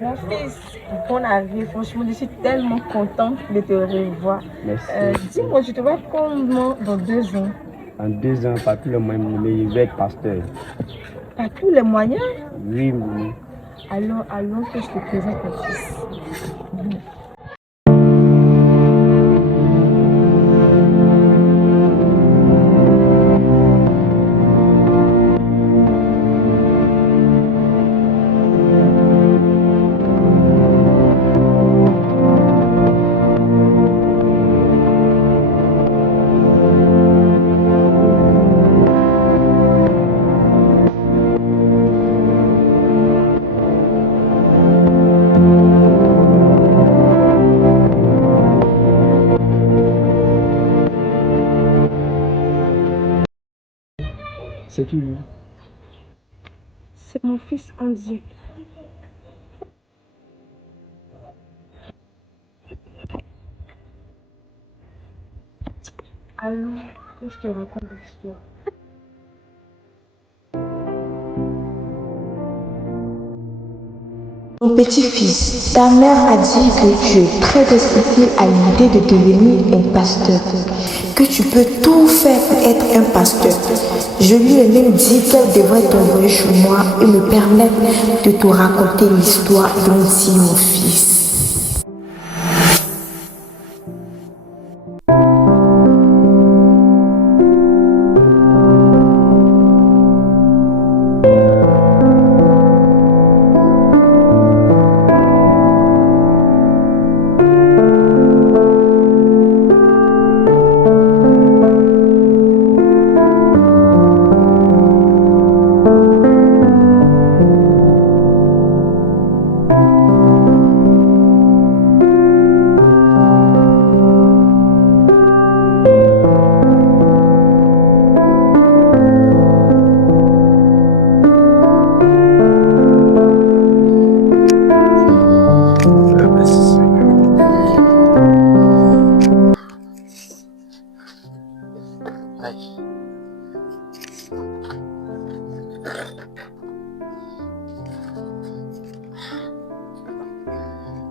Mon fils, bon arrivée. Franchement, je suis tellement contente de te revoir. Merci. Dis-moi, tu te vois comment dans 2 ans? En 2 ans, par tous les moyens, mais je vais être pasteur. Par tous les moyens? Oui, maman. Alors que je te présente mon fils. C'est qui lui? C'est mon fils Andy. Alors que je te raconte l'histoire. Mon petit-fils, ta mère a dit que tu es très excité à l'idée de devenir un pasteur, que tu peux tout faire pour être un pasteur. Je lui ai même dit qu'elle devrait t'envoyer chez moi et me permettre de te raconter l'histoire d'Andy, mon fils.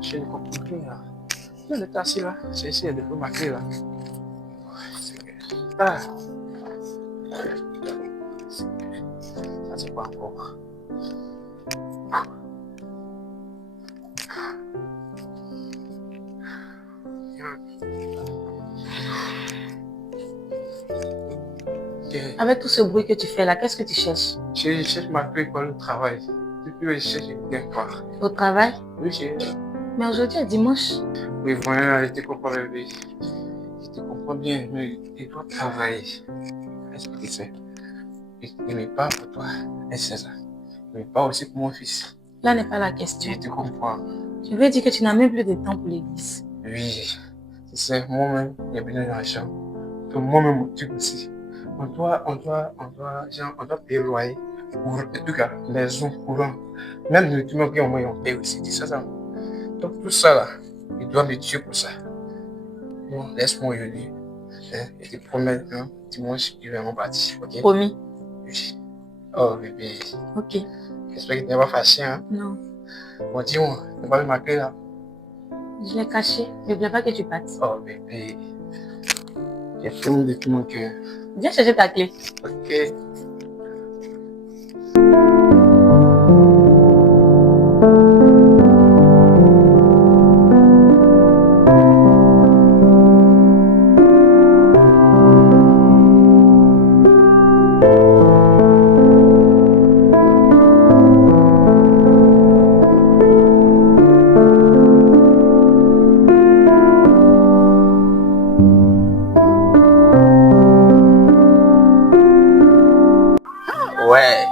Je ne comprends plus là. Il est assis là. J'ai essayé de vous marquer là. Ah. Ça c'est pas encore. Avec tout ce bruit que tu fais là, qu'est-ce que tu cherches? Je cherche ma clé pour le travail. Depuis que je cherche, je viens quoi. Au travail? Oui, j'ai. Mais aujourd'hui est dimanche. Oui, voilà, je te comprends, bébé. Je te comprends bien, mais il doit travailler. Est-ce que tu sais? Il me parle pour toi. Est-ce que c'est ça? Il me parle aussi pour mon fils. Là n'est pas la question. Je te comprends. Je veux dire que tu n'as même plus de temps pour l'église. Oui, tu sais, moi-même, il y a besoin d'argent. Donc moi-même, mon truc aussi. On doit payer le loyer. En tout cas, les eaux courantes. Même le tout même on paye aussi. Tu sais ça? Donc tout ça là, il doit me tuer pour ça. Bon, laisse-moi aujourd'hui. Hein, je te promets, hein, dimanche, il va bâtir, ok? Promis. Oui. Oh bébé. Ok. J'espère que tu n'es pas fâché, hein? Non. Bon, dis-moi, tu vas me marquer là? Je l'ai caché. Je ne voulais pas que tu partes. Oh bébé. J'ai tellement de tout mon cœur. Viens chercher ta clé. Ok. Ouais.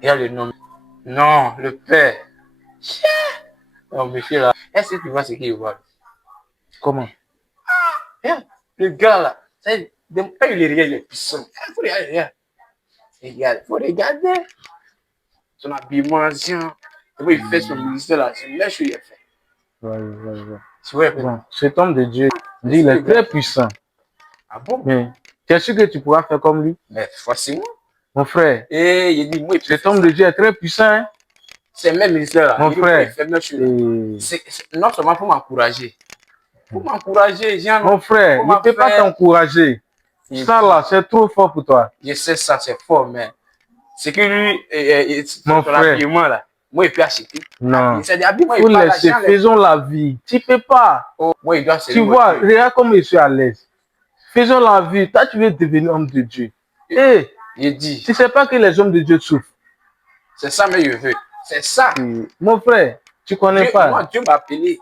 Il y a le nom. Non, le père. Oh, monsieur là. Est-ce que tu vois ce qu'il voit? Comment? Regarde, le gars là. Quand il regarde, il est puissant. Il faut regarder. Regarde, il faut regarder. Son habillement ancien. Comment il fait son ministère là. C'est là que il a fait. Ouais. Tu vois, Bon, cet homme de Dieu, il est très puissant. Ah bon? Mais tu es sûr que tu pourras faire comme lui? Mais forcément. Mon frère, Et il dit, moi, cet homme de Dieu est très puissant. Hein? ces mêmes ministères-là, Mon ils frère, ferment chez eux. et- C'est non seulement pour m'encourager. Pour m'encourager, Jean. mon frère, il ne peut pas t'encourager. Ça là, c'est trop fort pour toi. Je sais ça, c'est fort, mais c'est que lui, Mon ton frère. habillement là, moi il peut acheter. Non. C'est des habillements, Faut il parle laisser, l'argent. faisons la vie. Tu peux pas. Oh, moi il doit se Tu vois, regarde comme je suis à l'aise. Faisons la vie. Toi, tu veux devenir homme de Dieu. Et il dit, tu sais pas que les hommes de Dieu souffrent. c'est ça, mais je veux. C'est ça. Mon frère, tu connais Dieu, pas. moi, Dieu m'a appelé.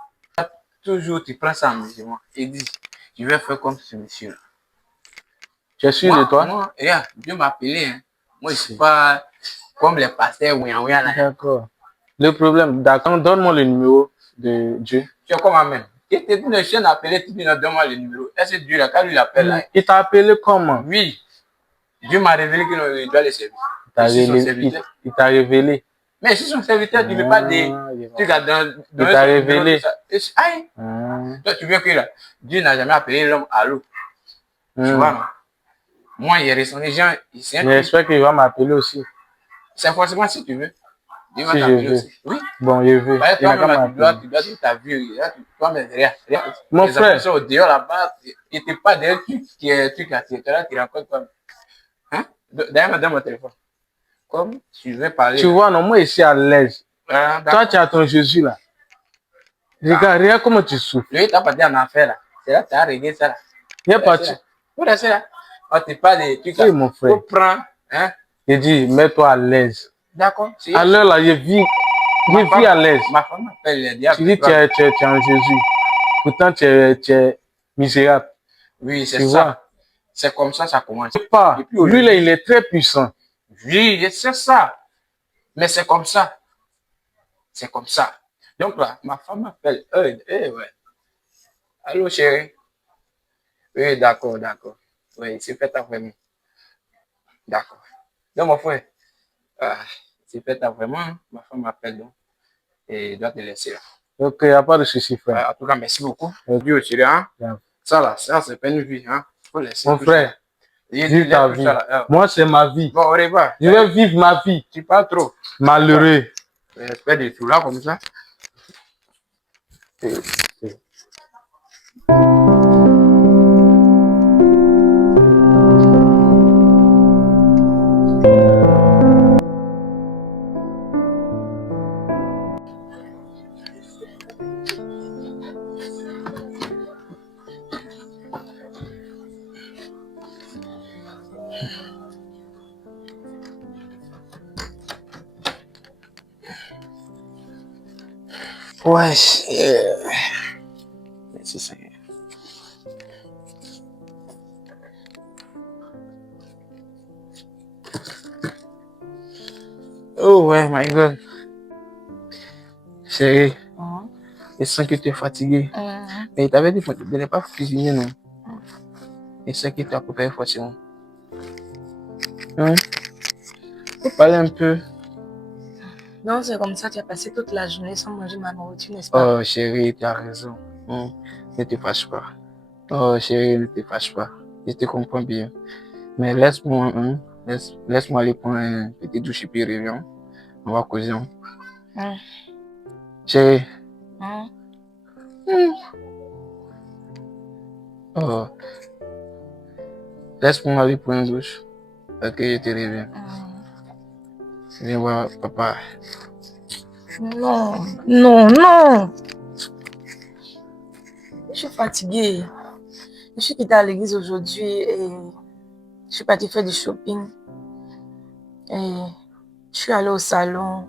Toujours, tu prends ça en musulman. Il dit, je vais faire comme ce monsieur-là. Tu es sûr de toi? Moi, regarde, Dieu m'a appelé. Hein. Moi, je ne suis pas comme les pasteurs. Là. D'accord. Le problème, d'accord, donne-moi le numéro de Dieu. Tu es comme moi-même. Et tu es une chaîne appelée, tu dis, donne-moi le numéro. Est-ce que Dieu, là, quand lui l'appelle là? Il t'a appelé comment? Oui. Dieu m'a révélé qu'il doit les servir. Il t'a révélé. Mais si son serviteur, tu ne veux pas des. Tu vas il t'a révélé. Aïe! Toi, tu veux que là, Dieu n'a jamais appelé l'homme à l'eau. Tu vois, non? Moi, il y a des gens. J'espère qu'il va m'appeler aussi. C'est forcément si tu veux. Dieu va Si je t'appeler veux. aussi. Oui. Bon, je veux. Bah, Il n'a qu'à toi, tu dois m'appeler. toute ta vie. Toi, mais regarde. Mon Les frère. enfants sont au dehors là-bas. Et tu n'es pas derrière qui est truc là. Tu es là, tu rencontres comme. Hein? D'ailleurs, donne mon téléphone. Comme tu veux parler. Tu vois, non, moi, je suis à l'aise. Toi, tu as ton Jésus là. Regarde comment tu souffres. Lui, tu n'as pas dit en affaire là. C'est là que tu as réglé ça là. Il n'y a pas de. Vous restez là. On te parle des trucs là. Oui, mon frère. Tu prends. Hein? Je dis, mets-toi à l'aise. D'accord. À l'heure là, je vis à l'aise. Ma femme m'appelle les diables. Tu dis, tu es en Jésus. Pourtant, tu es misérable. Oui, c'est Tu ça. vois? C'est comme ça commence. Pas. Et puis, Lui là, il est très puissant. Oui, c'est ça. Mais c'est comme ça. C'est comme ça. Donc là, ma femme m'appelle. Ouais. Allô, chérie. Oui, d'accord. Oui, c'est fait vraiment. D'accord. Donc, mon frère, c'est fait vraiment. Ma femme m'appelle donc. Et doit te laisser là. Donc, il n'y a pas de souci, frère. En tout cas, merci beaucoup. Dieu, chérie, hein? Yeah. Ça là, ça, c'est pas une vie, hein? Faut laisser. Mon frère, vis ta vie. Moi, c'est ma vie. Bon, au revoir. Je vais vivre ma vie. Tu parles trop. Malheureux. J'espère des tout là comme ça. Ouais. Merci Seigneur. Oh ouais, my God. Chérie, je sens que tu es fatigué. Mais il t'avait dit de ne pas cuisiner, non? Je sens que tu as préparé forcément. Hein? Faut parler un peu. Non, c'est comme ça, tu as passé toute la journée sans manger ma nourriture, n'est-ce pas? Oh chérie, tu as raison. Ne te fâche pas. Oh chérie, ne te fâche pas. Je te comprends bien. Mais laisse-moi laisse-moi aller prendre un petit douche et puis reviens. On va causer. Chérie. Oh. Laisse-moi aller prendre une douche. Ok, je te reviens. Viens voir papa. Non. Je suis fatiguée. Je suis quittée à l'église aujourd'hui et je suis partie faire du shopping. Et je suis allée au salon.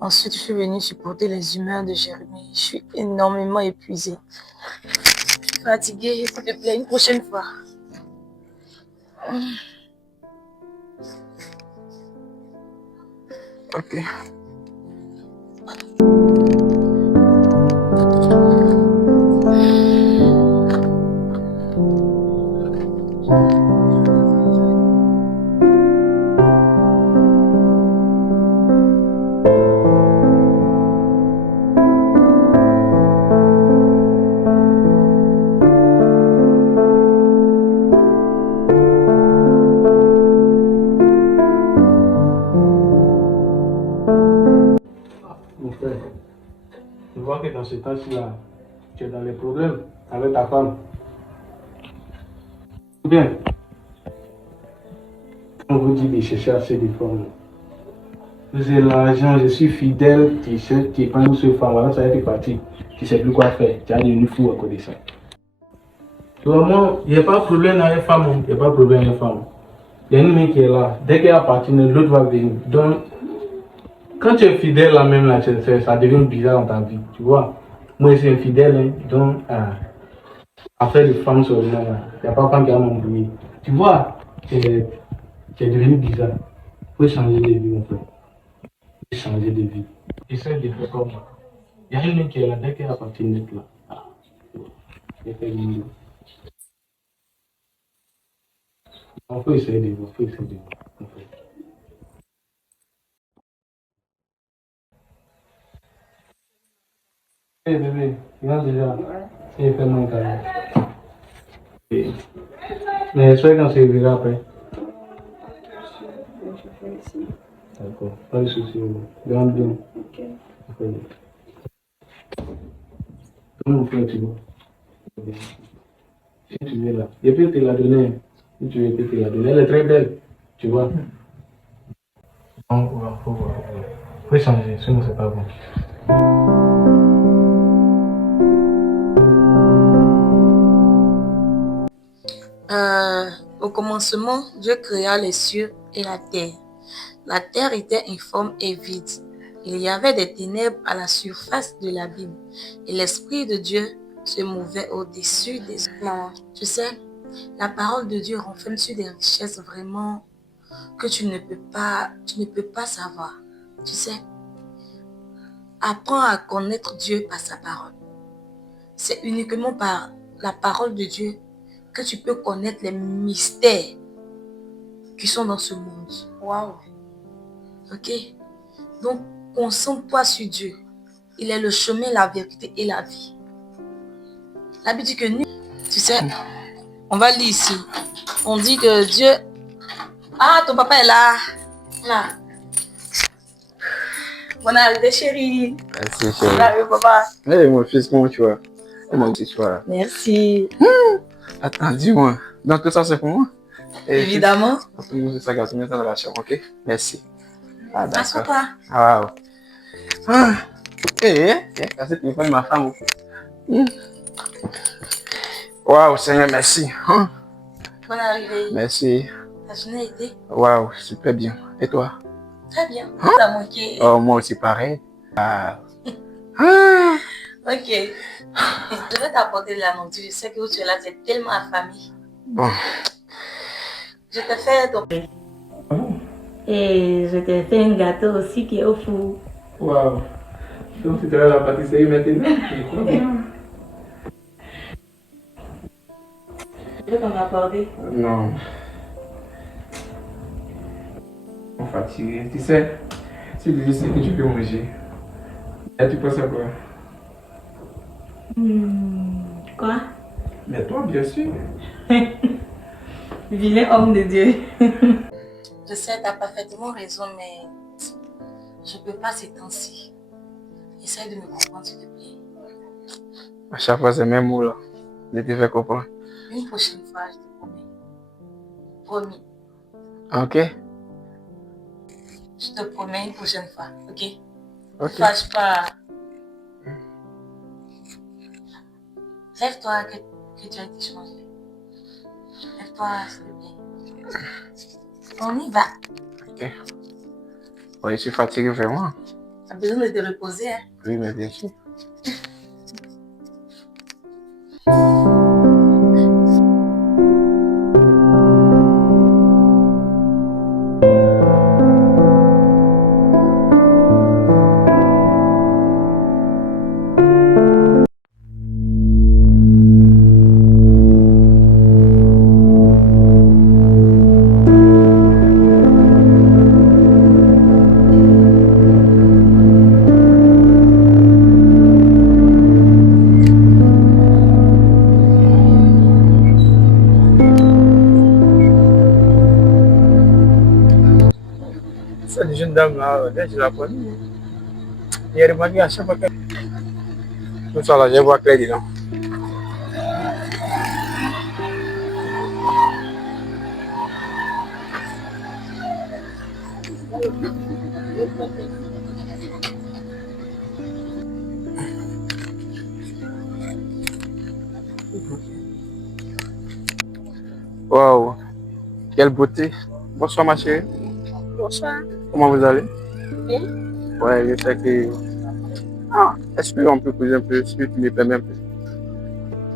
Ensuite, je suis venue supporter les humeurs de Jérémie. Je suis énormément épuisée. Je suis fatiguée, s'il te plaît, une prochaine fois. Ok. je vois que dans ce temps-ci-là, tu es dans les problèmes avec ta femme. Ou bien, on vous dit de chercher à se défendre. J'ai l'argent, je suis fidèle, tu sais, tu prends une seule femme, voilà, ça a été parti. Tu ne sais plus quoi faire, tu as devenu fou à côté de ça. Tu vois, moi, il n'y a pas de problème avec femme, il n'y a pas de problème avec femme. Il y a une main qui est là, dès qu'elle appartient, l'autre va venir. Donc, quand tu es fidèle là même, là, ça devient bizarre dans ta vie, tu vois. Moi, je suis infidèle, hein, donc, affaire de femme sur le là, il n'y a pas femme qui va m'embrouiller. Tu vois, c'est devenu bizarre. Il faut changer de vie, mon frère. Il faut changer de vie. Essaye de faire comme moi. Il y a une main qui est là, dès qu'elle appartient, d'être là. Il fait une on peut essayer de voir, mon frère. Hey bébé, viens déjà. C'est vraiment un câlin. Mais j'espère qu'on se reverra après. D'accord, pas de soucis. Garde bien. Ok. Comment mon frère, tu vois? Si tu veux là. Et puis te la donner. Si tu veux te la donner. Elle est très belle. Tu vois? Non, faut voir. Faut changer, sinon c'est pas bon. Au commencement, Dieu créa les cieux et la terre. La terre était informe et vide. Il y avait des ténèbres à la surface de l'abîme. Et l'Esprit de Dieu se mouvait au-dessus des eaux. Tu sais, la parole de Dieu renferme sur des richesses vraiment que tu ne peux pas savoir. Tu sais, apprends à connaître Dieu par sa parole. C'est uniquement par la parole de Dieu que tu peux connaître les mystères qui sont dans ce monde. Waouh! Ok? Donc, concentre-toi sur Dieu. Il est le chemin, la vérité et la vie. La Bible dit que nous, tu sais, on va lire ici. On dit que Dieu... Ah, ton papa est là. Là. Bonne arrivée, chérie. Merci, chérie. Bonne arrivée, papa. Hey, mon fils, comment tu vas? Comment tu vas? Merci. Attends, dis-moi. Donc, tout ça, c'est pour moi? Évidemment. C'est ça, garçon, mets ça dans la chambre, ok? Merci. Ah, d'accord. Assois-toi. Ah, wow. Ah. C'est le téléphone de ma femme. Waouh, Seigneur, merci. Bonne arrivée. Merci. Ta journée a été? Waouh, super bien. Et toi? Très bien. T'as manqué. Oh, moi aussi, pareil. Ah. Ok. Je vais t'apporter de la nourriture. Je sais que où tu es là, tu es tellement affamé. Bon. Je te fais ton... Et je t'ai fait un gâteau aussi qui est au four. Waouh. Donc tu travailles à la pâtisserie maintenant? Je vais t'en apporter. Non. Je suis fatigué. Tu sais, c'est difficile que tu peux manger. Et tu penses à quoi? Quoi? Mais toi, bien sûr. Vilain homme de Dieu. Je sais, tu as parfaitement raison, mais je ne peux pas ces temps-ci. Essaye de me comprendre, s'il te plaît. À chaque fois, c'est le même mot là. Je te fais comprendre. Une prochaine fois, je te promets. Promis. Ok? Je te promets une prochaine fois, ok? Ok. Ne fâche pas. Lève-toi que tu as été changé. Lève-toi, s'il te plaît. On y va. Ok. Oui, je suis fatigué vraiment. Tu as besoin de te reposer, hein? Oui, mais bien sûr. Cette jeune dame là, je la connais. Il est remarqué à chaque fois qu'elle Tout ça là, je vois clair dedans. Waouh, quelle beauté. Bonsoir ma chérie. Bonsoir. Comment vous allez? Bien. Ouais, je sais que... Ah, est-ce qu'on peut poser un peu, si tu me permets un peu?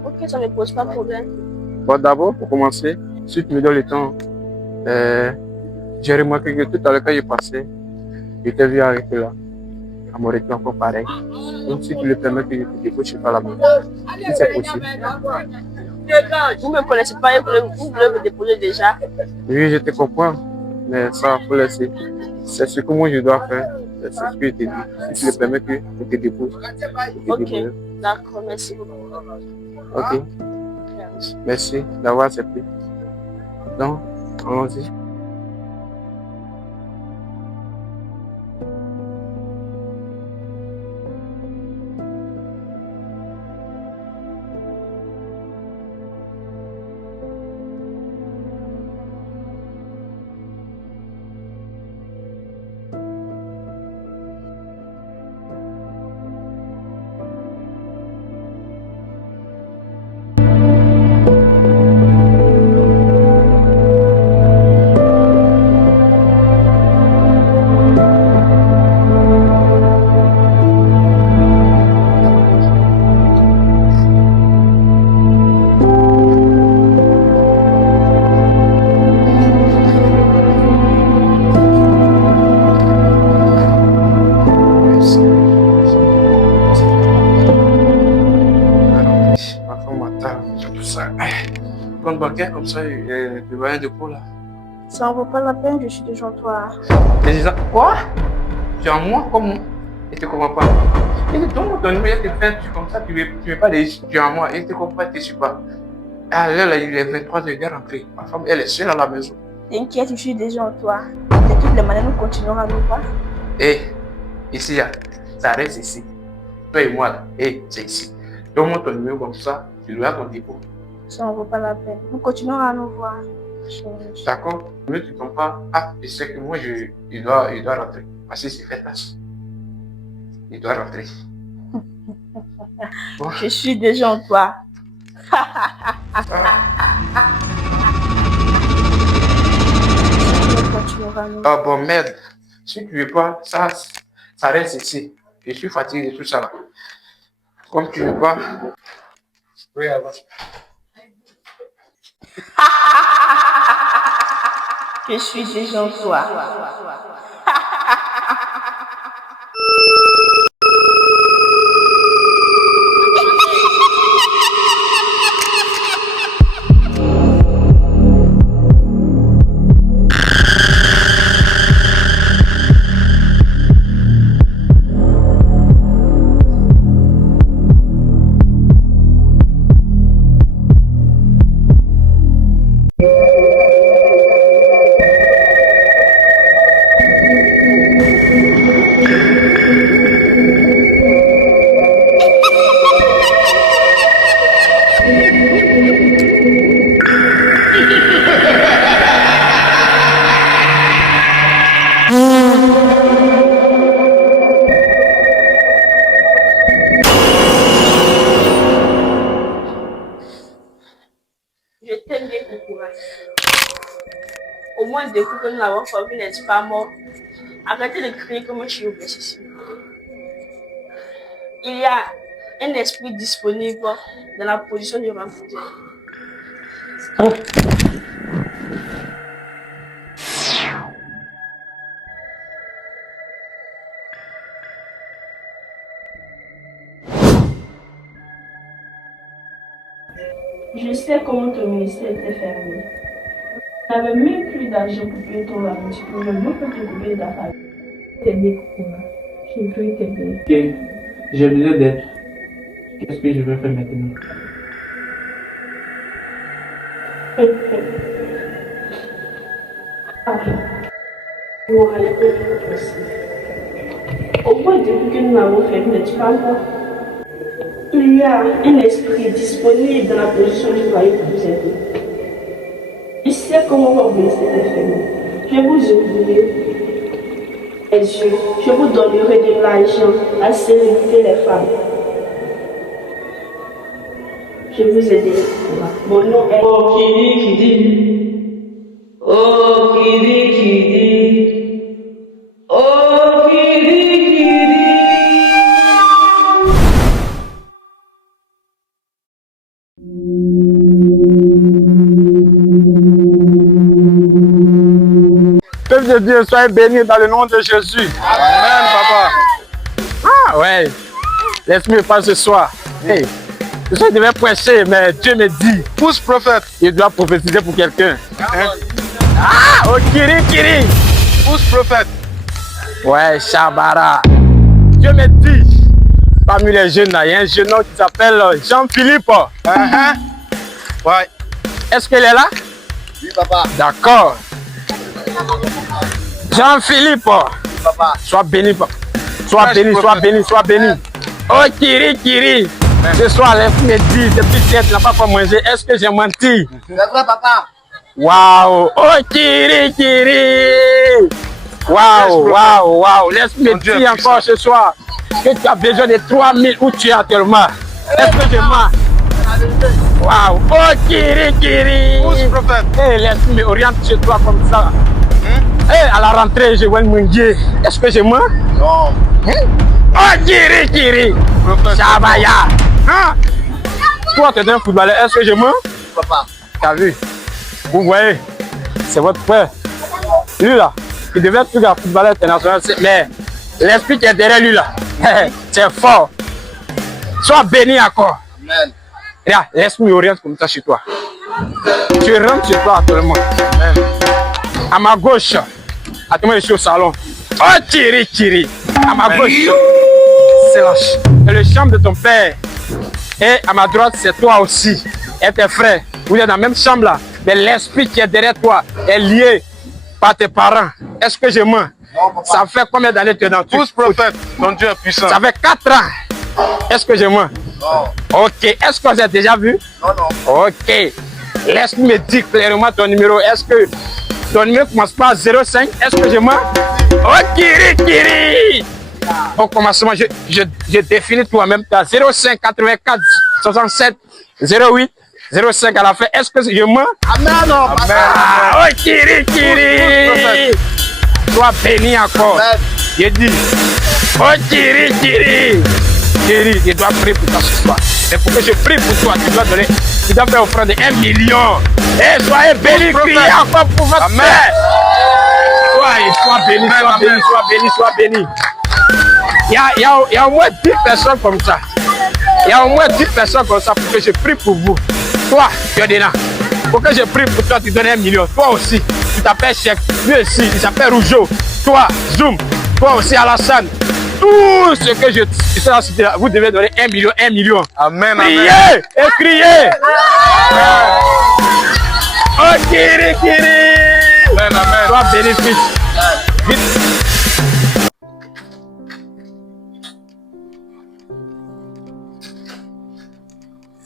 Ok, ça ne me pose pas de problème. Bon, d'abord, pour commencer, si tu me donnes le temps, j'ai remarqué que tout à l'heure, quand je passais, je t'ai vu arrêter là. À mon retour encore pareil. Donc, si tu le permets que je te dépose, je sais pas la main. Si c'est possible. Vous ne me connaissez pas et vous voulez me déposer déjà. Oui, je te comprends, mais ça, faut laisser. C'est ce que moi je dois faire. C'est ce que je te dis. Si tu le permets que je te dépose. Ok, d'accord, merci beaucoup. Ok, merci d'avoir accepté. Donc, allons-y. Ma femme m'attend, tout ça. Compte bancaire comme ça, le moyen de cours là. Ça en vaut pas la peine, je suis déjà en toi. Et disant, quoi? Tu es en moi? Comment? Je te comprends pas. Et donc, ton numéro te fait comme ça, tu veux pas dire, tu es en moi. Et je te comprends pas, tu ne suis pas. À l'heure là, il est 23 heures, il est rentré. Ma femme, elle est seule à la maison. T'inquiète, je suis déjà en toi. De toutes les manières, nous continuerons à nous voir. Et ici, là, ça reste ici. Toi et moi là, et c'est ici. Donne-moi ton numéro comme ça, tu dois ton dépôt. Ça en vaut pas la peine. Nous continuerons à nous voir. D'accord? Mais tu ne tombes pas. Ah, je sais que moi, il doit rentrer. Parce que c'est fait tâche. Il doit rentrer. Bon. Je suis déjà en toi. Ah bon, merde. Si tu veux pas, ça reste ici. Je suis fatigué de tout ça là. Comme tu veux pas. Oui, avant. Je suis déjà en toi. Je t'aime bien, Koukoura. Au moins, depuis que nous l'avons formé, n'est-ce pas mort? Arrêtez de crier comme un chiot ici. Il y a un esprit disponible dans la position du rencontre. Je sais comment ton ministère était fermé. Tu n'avais même plus d'argent pour payer ton loyer. Tu pouvais même pas te couper d'affaires. T'aider, Koukoura. Je veux t'aider. Ok, j'ai besoin d'aide. Qu'est-ce que je vais faire maintenant? Bon, allez, possible. Au moins, depuis que nous l'avons fait, n'es-tu pas mort? Il y a un esprit disponible dans la position du foyer pour vous aider. Il sait comment organiser cette infirmière. Je vous ouvrirai les yeux. Je vous donnerai de l'argent à servir les femmes. Je vous aiderai. Mon nom est... Oh, Kidi. Oh, Kidi. Oh, Kidi. Peuple de Dieu, soyez bénis dans le nom de Jésus. Amen, papa. Ah ouais. Laisse-moi pas ce soir. Hey. Je devais prêcher, mais Dieu me dit, pousse prophète. Il doit prophétiser pour quelqu'un. Ah, oh Kiri. Pousse prophète. Ouais, Shabara. Dieu me dit, parmi les jeunes, il y a un jeune homme qui s'appelle Jean-Philippe. Ouais. Est-ce qu'il est là? Oui, papa. D'accord. Jean-Philippe. Oui, papa. Sois béni, papa. Sois béni. Oh Kiri. Ce soir, l'esprit me dit, depuis que tu n'as pas mangé, est-ce que j'ai menti? C'est vrai, papa. Waouh! Oh Kiri! Waouh! Laisse-moi me dire encore ce soir que tu as besoin de 3000 où tu es actuellement. Est-ce que je mens? Waouh! Oh Kiri! Hey, laisse-moi m'orienter chez toi comme ça. Hey, à la rentrée, je vais me dire, est-ce que je mens? Non. Oh Kiri! Shabaya! Hein? Toi, tu es un footballeur, est-ce que je mens? Papa. T'as vu? Vous voyez, c'est votre frère. Lui là, il devait être un footballeur international, mais l'esprit qui est derrière lui là, c'est fort. Sois béni encore. Amen. Regarde, laisse-moi orienter comme ça chez toi. Tu rentres chez toi actuellement. Amen. À ma gauche, attends-moi, je suis au salon. Oh Kiri! À ma gauche, c'est le chambre de ton père. Et à ma droite, c'est toi aussi. Et tes frères. Vous êtes dans la même chambre là. Mais l'esprit qui est derrière toi est lié par tes parents. Est-ce que je mens? Non, ça fait combien d'années que tu es dans Pousse prophète, ton Dieu est puissant. Ça fait 4 ans. Est-ce que je mens? Non. Ok. Est-ce que vous avez déjà vu? Non. Ok. Laisse-moi me dire clairement ton numéro. Est-ce que ton numéro commence par 05? Est-ce que je mens? Oh Kiri! Au commencement, je définis toi-même. Tu as 05 84 67 08 05 à la fin. Est-ce que je mens? Amen. Oh Kiri! Sois béni encore. Amen. Je dis, oh Kiri! Kiri, je dois prier pour toi ce soir. Et pour que je prie pour toi, tu dois faire offrande de 1 million. Et soyez bénis, criez encore pour votre frère. Sois béni. Il y a au moins 10 personnes comme ça. Il y a au moins 10 personnes comme ça pour que je prie pour vous. Toi, tu es dedans. Pour que je prie pour toi, tu donnes 1 million. Toi aussi, tu t'appelles Cheikh. Lui aussi, il s'appelle Rougeau. Toi, Zoom. Toi aussi, Alassane. Tout ce que je suis là, vous devez donner 1 million. Amen. Priez et criez. Oh Kiri! Amen. Sois béni, fils. Vite.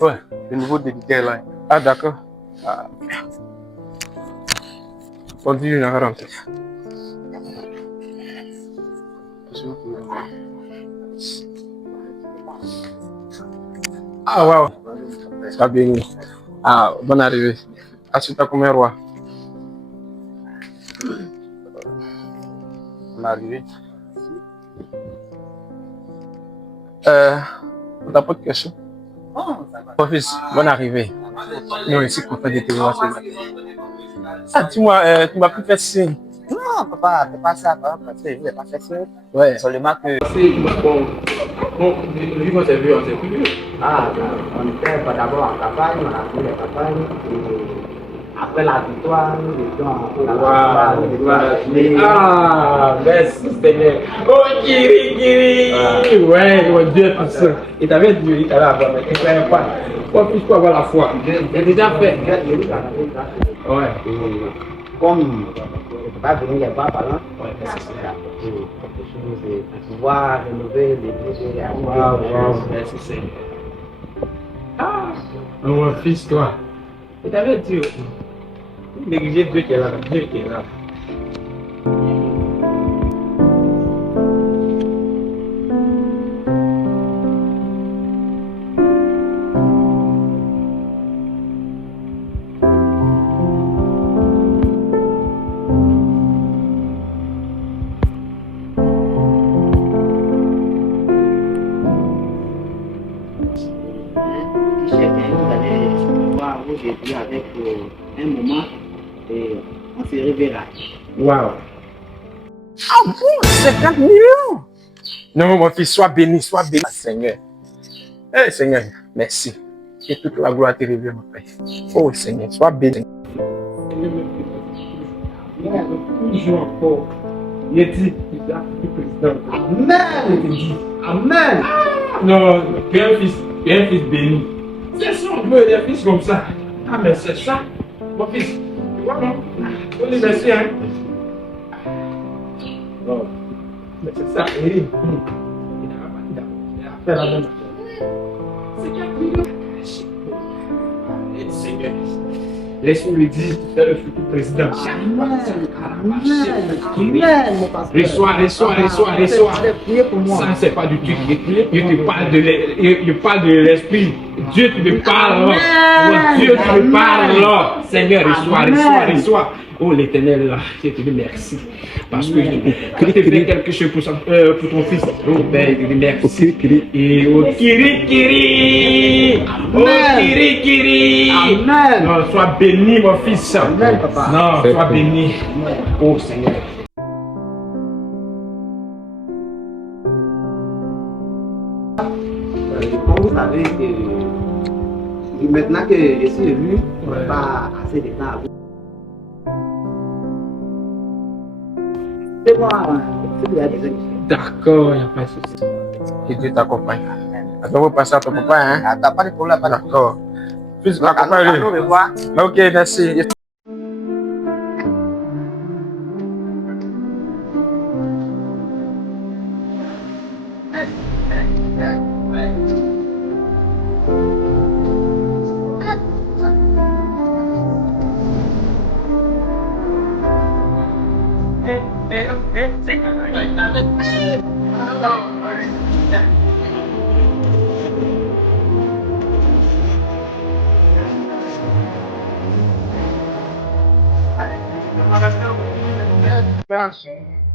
Ouais, le nouveau député est là. Ah d'accord. Continue la rentrée. Ah waouh. Sois béni. Ah, bonne arrivée. Assieds-toi comme un roi. Bonne arrivée. On n'a pas de question. Oh, fils, bonne arrivée. Nous, ici, qu'on fait des témoignages ce matin. Ah, dis-moi, tu m'as plus fait signe. Non, papa, c'est pas ça, papa, parce que je ne vais pas faire ça. Ouais. Seulement que... Bon, vu qu'on s'est vu, on s'est plus. Ah, on était d'abord en campagne, on a fait la campagne, et après la victoire, nous étions en campagne. Ah, merci Seigneur. Oh, Kiri! Ouais, mon Dieu, tout ça. Il t'avait dit, il t'avait avoir, mais tu ne savais pas. Pourquoi plus avoir la foi? J'ai déjà fait. Ouais. Comme je ne peux pas venir les voir par là, c'est ça. Pour pouvoir rénover les projets. Wow, merci Seigneur. Mon fils, toi. Je t'avais dit, négliger Dieu qui est là, Dieu qui est là. Aujourd'hui avec un moment et on se reverra. Waouh. Ah bon, 50 millions? Non, mon fils, sois béni, Seigneur. Eh, Seigneur, merci. Que toute la gloire te revienne, mon Père. Oh, Seigneur, sois béni. Toujours encore. Il est dit, il a été président. Amen. Amen. Non, un fils béni. C'est ça, on veut des fils comme ça. Ah, mais c'est ça, mon fils. Tu vois, non? On dit merci, hein? Non, mais c'est ça, Eric. Il a fait la même chose. C'est 4 millions. Seigneur, laisse-nous lui dire, tu fais le futur président. Amen. Amen. Reçois. Priez pour moi. Ça, c'est pas du tout. Je parle de l'esprit. Dieu, tu me parles. Dieu, tu me parles. Seigneur, reçois. Oh, l'Éternel, là, je te dis merci. Parce que tu fais quelque chose pour ton fils. Oh, Père, je te dis merci. Et oh, Kiri. Oh, Kiri. Amen. Non, sois béni, mon fils. Amen, papa. Non, sois béni. Oh, Seigneur. Comme vous savez que maintenant que je suis élu, je n'ai pas assez de temps à vous. C'est moi, c'est déjà des amis. D'accord, il n'y a pas de souci. Que Dieu t'accompagne. Attends, on va passer à ton papa, hein? Ah, t'as pas de problème, pas de problème. D'accord. Fils, À accompagne-le. nous revoir. Ok, merci.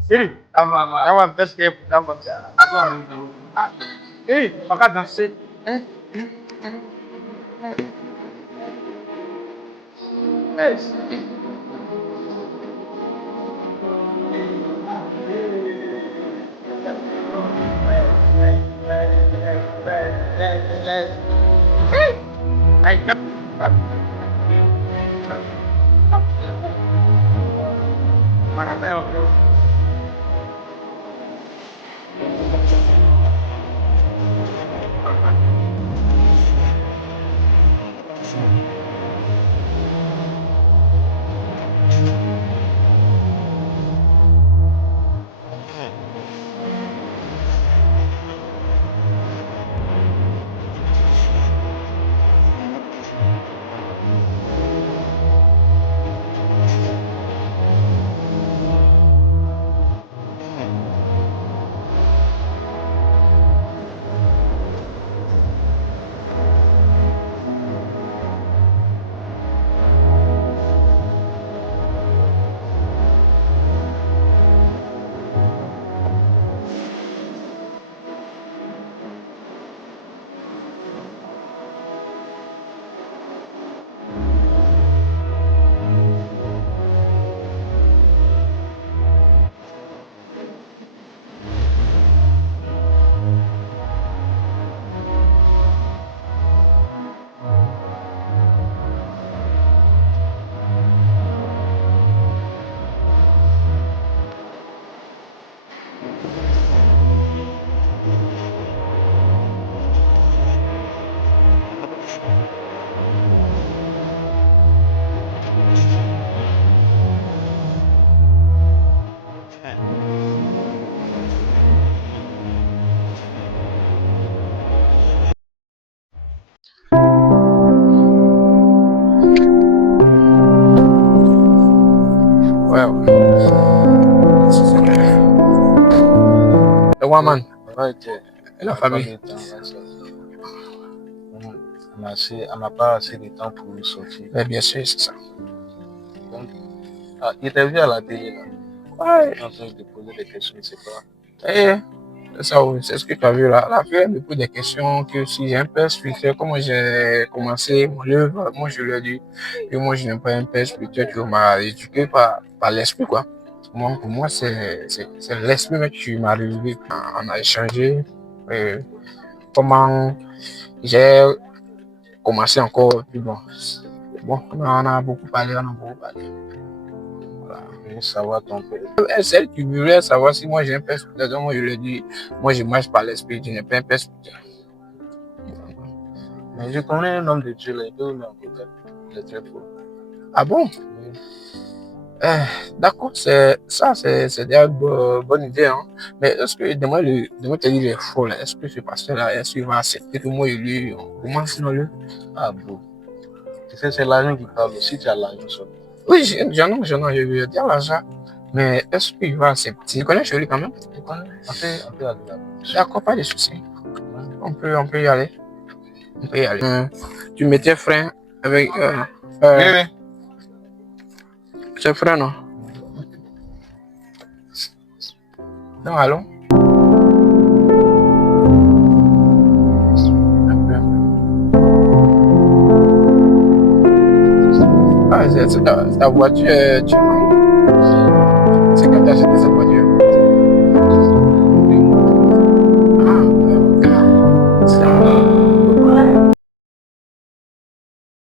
Ini, sama best game, sama. Makan nasi. va, man? Et la famille? On n'a pas assez de temps pour nous sortir. Mais bien sûr, c'est ça. Donc, il t'a vu à la télé là. Ouais. En train de poser des questions, je ne sais pas. C'est ça, oui, c'est ce que tu as vu là. La fille me pose des questions que si j'ai un père spirituel, comment j'ai commencé mon œuvre, moi je lui ai dit que moi je n'ai pas un père spirituel qui m'a éduqué par l'esprit, quoi. Pour moi, c'est l'esprit qui m'a réveillé. On a échangé comment j'ai commencé encore. Puis bon, on a beaucoup parlé, Voilà. Savoir ton père. Celle qui voulait savoir si moi j'ai un père spirituel, donc moi je lui ai dit, moi je marche par l'esprit, je n'ai pas un père spirituel. Mais je connais un homme de Dieu, les deux en contact. Il est très fort. Ah bon? Oui. D'accord, c'est déjà une bonne idée, hein. Mais est-ce que demain te dire les faux là, est-ce que ce pasteur-là, est-ce qu'il va accepter que moi et lui, on commence dans le. Ah bon. Tu sais, c'est l'argent qui parle. Si tu as l'argent seulement. Oui, j'en ai, je lui ai dit l'argent. Mais est-ce qu'il va accepter? Tu connais Chéri quand même? Tu connais? On peut aller là-bas. D'accord, pas de soucis. On peut y aller. On peut y aller. Tu mets tes freins avec. Oui. Tes freins, non? Non, allons. Ah, c'est ta voiture, c'est quand tu as acheté cette voiture.